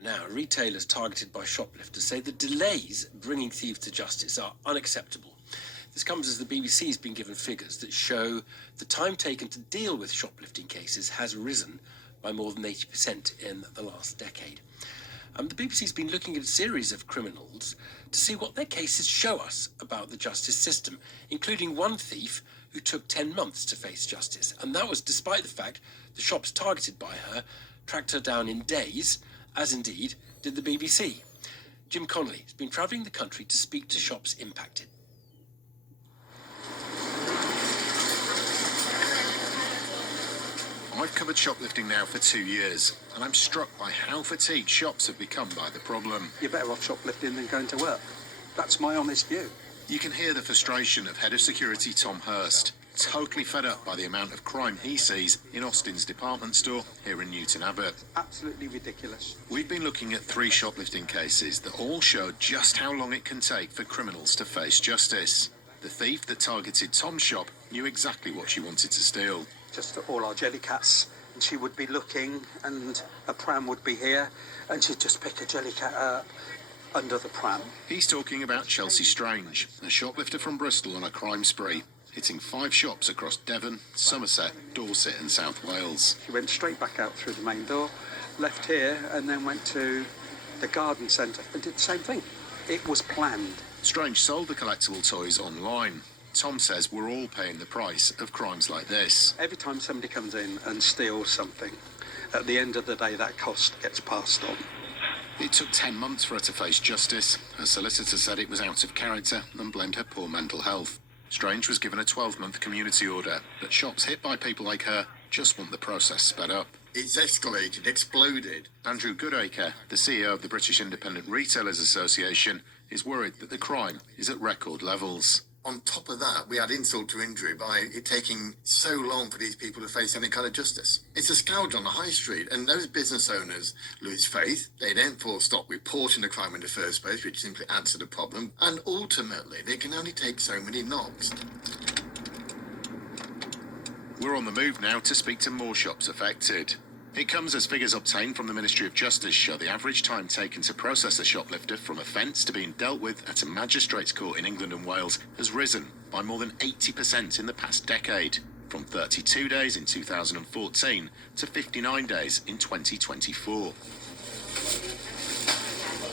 Now, retailers targeted by shoplifters say the delays bringing thieves to justice are unacceptable. This comes as the BBC has been given figures that show the time taken to deal with shoplifting cases has risen by more than 80% in the last decade. The BBC's been looking at a series of criminals to see what their cases show us about the justice system, including one thief who took 10 months to face justice. And that was despite the fact the shops targeted by her tracked her down in days, as indeed did the BBC. Jim Connolly has been travelling the country to speak to shops impacted. I've covered shoplifting now for 2 years, and I'm struck by how fatigued shops have become by the problem. You're better off shoplifting than going to work. That's my honest view. You can hear the frustration of Head of Security Tom Hurst, totally fed up by the amount of crime he sees in Austin's department store here in Newton Abbot. Absolutely ridiculous. We've been looking at 3 shoplifting cases that all show just how long it can take for criminals to face justice. The thief that targeted Tom's shop knew exactly what she wanted to steal. Just all our jelly cats, and she would be looking, and a pram would be here, and she'd just pick a jelly cat up under the pram. He's talking about Chelsea Strange, a shoplifter from Bristol on a crime spree, hitting 5 shops across Devon, Somerset, Dorset and South Wales. She went straight back out through the main door, left here, and then went to the garden centre and did the same thing. It was planned. Strange sold the collectible toys online. Tom says we're all paying the price of crimes like this. Every time somebody comes in and steals something, at the end of the day that cost gets passed on. It took 10 months for her to face justice. Her solicitor said it was out of character and blamed her poor mental health. Strange was given a 12-month community order, but shops hit by people like her just want the process sped up. It's escalated, exploded. Andrew Goodacre, the CEO of the British Independent Retailers Association, is worried that the crime is at record levels. On top of that, we had insult to injury by it taking so long for these people to face any kind of justice. It's a scourge on the high street, and those business owners lose faith. They then stop reporting the crime in the first place, which simply adds to the problem, and ultimately they can only take so many knocks. We're on the move now to speak to more shops affected. It comes as figures obtained from the Ministry of Justice show the average time taken to process a shoplifter from offence to being dealt with at a magistrates' court in England and Wales has risen by more than 80% in the past decade, from 32 days in 2014 to 59 days in 2024.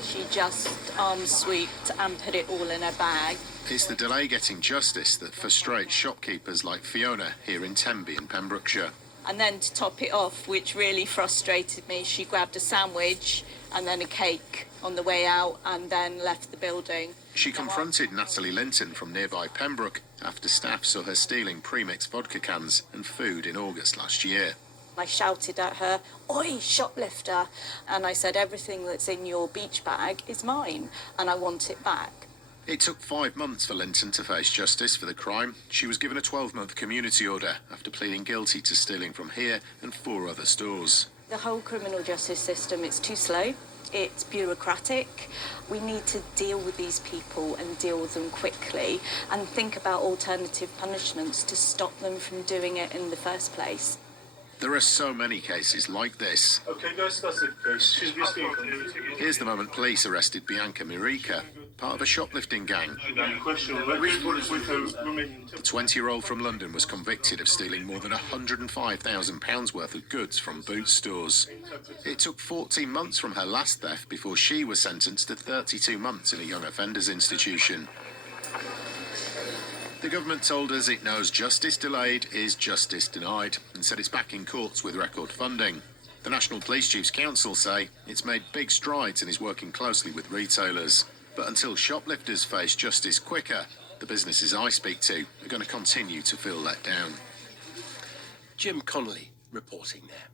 She just arm-sweeped and put it all in her bag. It's the delay getting justice that frustrates shopkeepers like Fiona here in Tenby in Pembrokeshire. And then to top it off, which really frustrated me, she grabbed a sandwich and then a cake on the way out and then left the building. She confronted Natalie Linton from nearby Pembroke after staff saw her stealing pre-mixed vodka cans and food in August last year. I shouted at her, "Oi, shoplifter!" And I said, "Everything that's in your beach bag is mine and I want it back." It took 5 months for Linton to face justice for the crime. She was given a 12-month community order after pleading guilty to stealing from here and 4 other stores. The whole criminal justice system, it's too slow. It's bureaucratic. We need to deal with these people and deal with them quickly and think about alternative punishments to stop them from doing it in the first place. There are so many cases like this. Okay, guys, that's it, guys. She's speaking. Here's the moment police arrested Bianca Mirica, part of a shoplifting gang. The 20-year-old from London was convicted of stealing more than £105,000 worth of goods from boot stores. It took 14 months from her last theft before she was sentenced to 32 months in a young offenders institution. The government told us it knows justice delayed is justice denied and said it's back in courts with record funding. The National Police Chiefs Council say it's made big strides and is working closely with retailers. But until shoplifters face justice quicker, the businesses I speak to are going to continue to feel let down. Jim Connolly reporting there.